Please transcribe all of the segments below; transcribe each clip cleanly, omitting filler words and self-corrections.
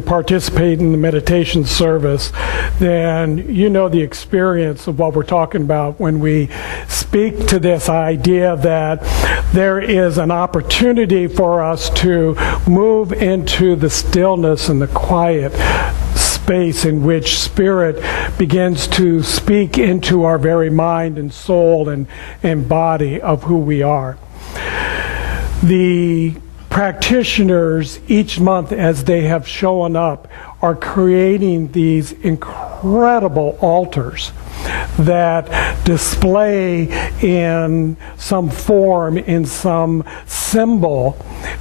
participate in the meditation service, then you know the experience of what we're talking about when we speak to this idea that there is an opportunity for us to move into the stillness and the quiet space in which Spirit begins to speak into our very mind and soul and body of who we are. The practitioners each month, as they have shown up, are creating these incredible altars that display in some form, in some symbol,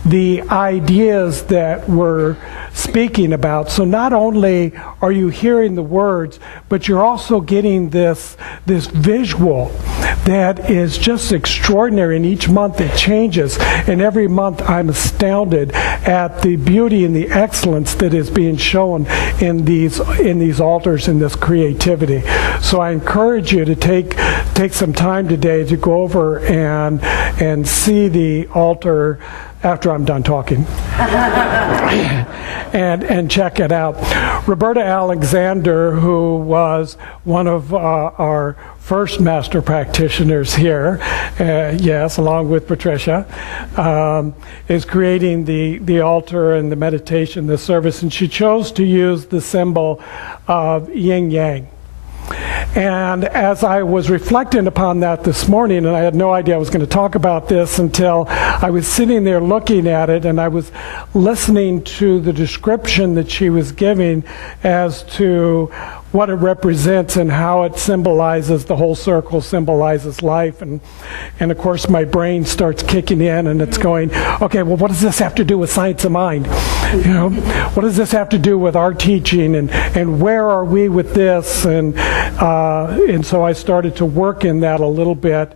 the ideas that we're speaking about. So not only are you hearing the words, but you're also getting this visual that is just extraordinary. And each month it changes. And every month I'm astounded at the beauty and the excellence that is being shown in these altars, in this creativity. So I encourage you to take some time today to go over and see the altar after I'm done talking and check it out. Roberta Alexander, who was one of our first master practitioners here, yes, along with Patricia, is creating the altar and the meditation, the service, and she chose to use the symbol of yin-yang. And as I was reflecting upon that this morning, and I had no idea I was going to talk about this until I was sitting there looking at it, and I was listening to the description that she was giving as to what it represents and how it symbolizes, the whole circle symbolizes life. And of course my brain starts kicking in and it's going, okay, well, what does this have to do with science of mind? You know, what does this have to do with our teaching, and where are we with this? And so I started to work in that a little bit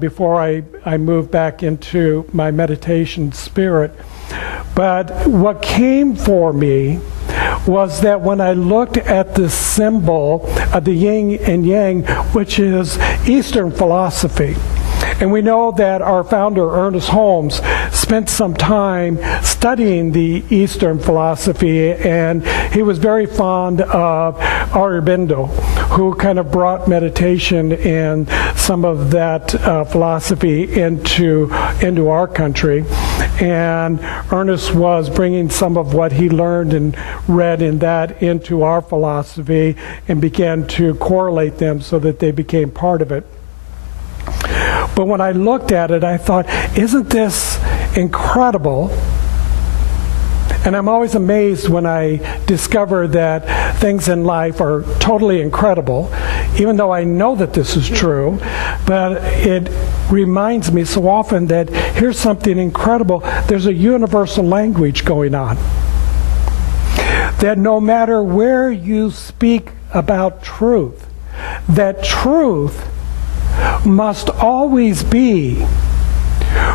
before I moved back into my meditation spirit. But what came for me was that when I looked at the symbol of the yin and yang, which is Eastern philosophy, and we know that our founder, Ernest Holmes, spent some time studying the Eastern philosophy, and he was very fond of Aurobindo, who kind of brought meditation and some of that philosophy into our country. And Ernest was bringing some of what he learned and read in that into our philosophy and began to correlate them so that they became part of it. But when I looked at it, I thought, isn't this incredible? And I'm always amazed when I discover that things in life are totally incredible, even though I know that this is true. But it reminds me so often that here's something incredible. There's a universal language going on. That no matter where you speak about truth, that truth must always be,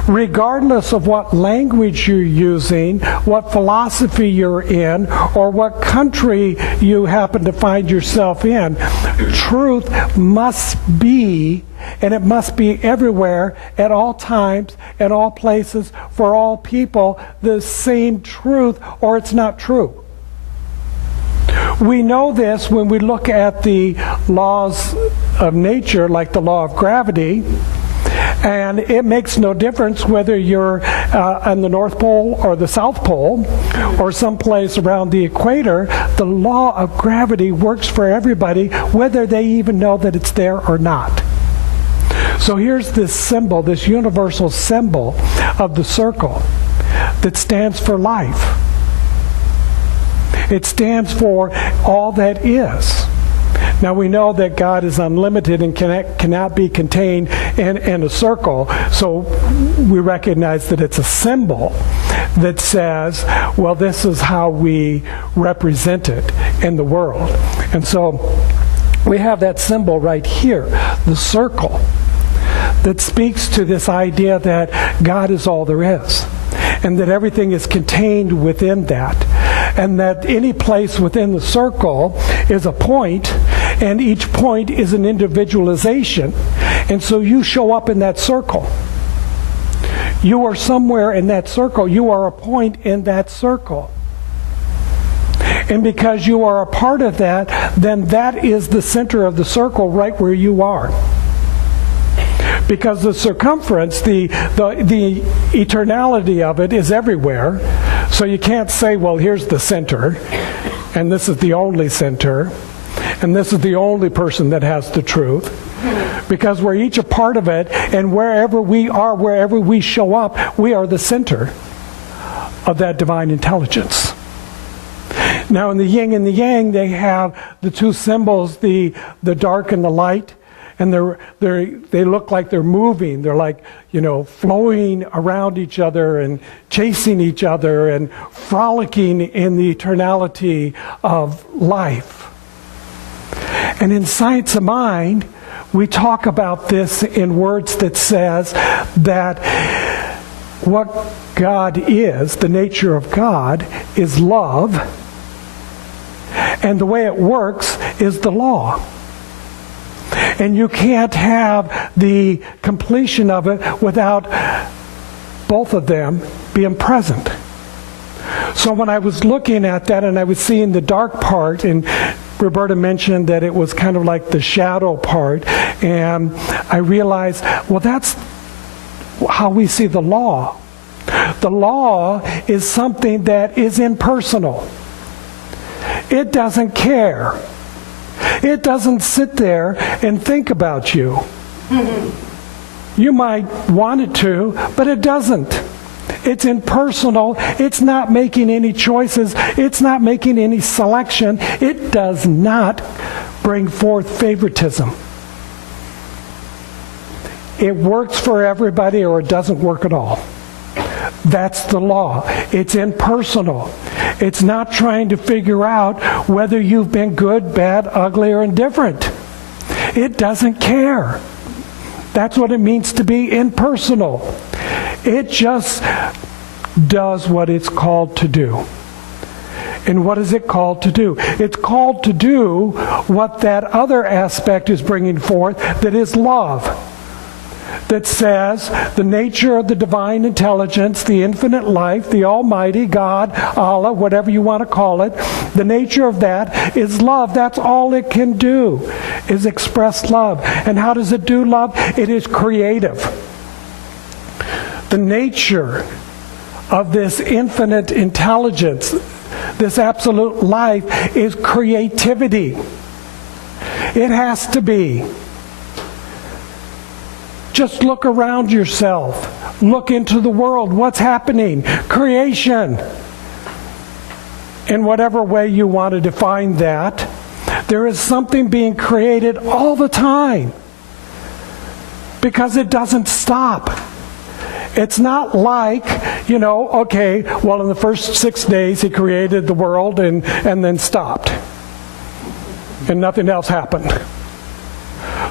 regardless of what language you're using, what philosophy you're in, or what country you happen to find yourself in, truth must be, and it must be everywhere, at all times, at all places, for all people, the same truth, or it's not true. We know this when we look at the laws of nature, like the law of gravity, and it makes no difference whether you're on the North Pole or the South Pole or someplace around the equator. The law of gravity works for everybody, whether they even know that it's there or not. So here's this symbol, this universal symbol of the circle that stands for life. It stands for all that is. Now we know that God is unlimited and cannot be contained in a circle, so we recognize that it's a symbol that says, well, this is how we represent it in the world. And so we have that symbol right here, the circle, that speaks to this idea that God is all there is, and that everything is contained within that, and that any place within the circle is a point, and each point is an individualization. And so you show up in that circle. You are somewhere in that circle. You are a point in that circle. And because you are a part of that, then that is the center of the circle right where you are. Because the circumference, the eternality of it is everywhere. So you can't say, well, here's the center, and this is the only center, and this is the only person that has the truth. Because we're each a part of it, and wherever we are, wherever we show up, we are the center of that divine intelligence. Now in the yin and the yang, they have the two symbols, the dark and the light. And they look like they're moving. They're like, flowing around each other and chasing each other and frolicking in the eternality of life. And in Science of Mind, we talk about this in words that says that what God is, the nature of God, is love. And the way it works is the law. And you can't have the completion of it without both of them being present. So when I was looking at that and I was seeing the dark part, and Roberta mentioned that it was kind of like the shadow part, and I realized, well, that's how we see the law. The law is something that is impersonal. It doesn't care. It doesn't sit there and think about you. You might want it to, but it doesn't. It's impersonal. It's not making any choices. It's not making any selection. It does not bring forth favoritism. It works for everybody or it doesn't work at all. That's the law. It's impersonal. It's not trying to figure out whether you've been good, bad, ugly, or indifferent. It doesn't care. That's what it means to be impersonal. It just does what it's called to do. And what is it called to do? It's called to do what that other aspect is bringing forth, that is love. That says the nature of the divine intelligence, the infinite life, the Almighty, God, Allah, whatever you want to call it, the nature of that is love. That's all it can do, is express love. And how does it do love? It is creative. The nature of this infinite intelligence, this absolute life, is creativity. It has to be. Just look around yourself. Look into the world. What's happening? Creation. In whatever way you want to define that, there is something being created all the time. Because it doesn't stop. It's not like, okay, well, in the first 6 days he created the world and then stopped. And nothing else happened.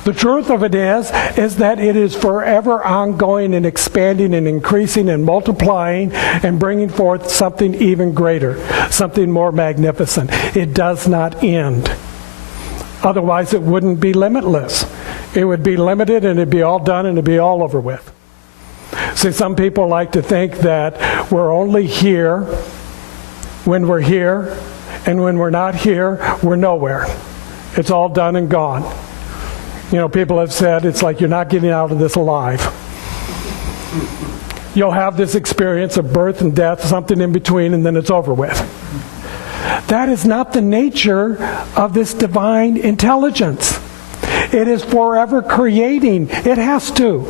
The truth of it is that it is forever ongoing and expanding and increasing and multiplying and bringing forth something even greater, something more magnificent. It does not end. Otherwise, it wouldn't be limitless. It would be limited and it'd be all done and it'd be all over with. See, some people like to think that we're only here when we're here, and when we're not here, we're nowhere. It's all done and gone. People have said it's like you're not getting out of this alive. You'll have this experience of birth and death, something in between, and then it's over with. That is not the nature of this divine intelligence. It is forever creating. It has to.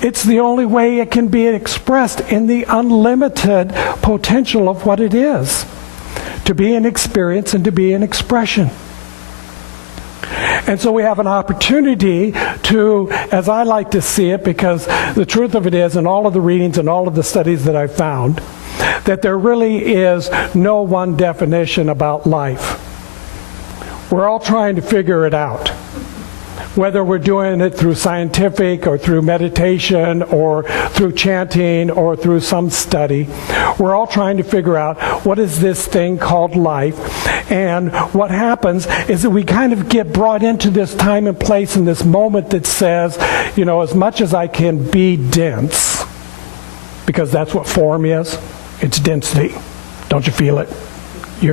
It's the only way it can be expressed in the unlimited potential of what it is. To be an experience and to be an expression. And so we have an opportunity to, as I like to see it, because the truth of it is, in all of the readings and all of the studies that I've found, that there really is no one definition about life. We're all trying to figure it out. Whether we're doing it through scientific or through meditation or through chanting or through some study, we're all trying to figure out what is this thing called life. And what happens is that we kind of get brought into this time and place in this moment that says, as much as I can be dense, because that's what form is, it's density. Don't you feel it?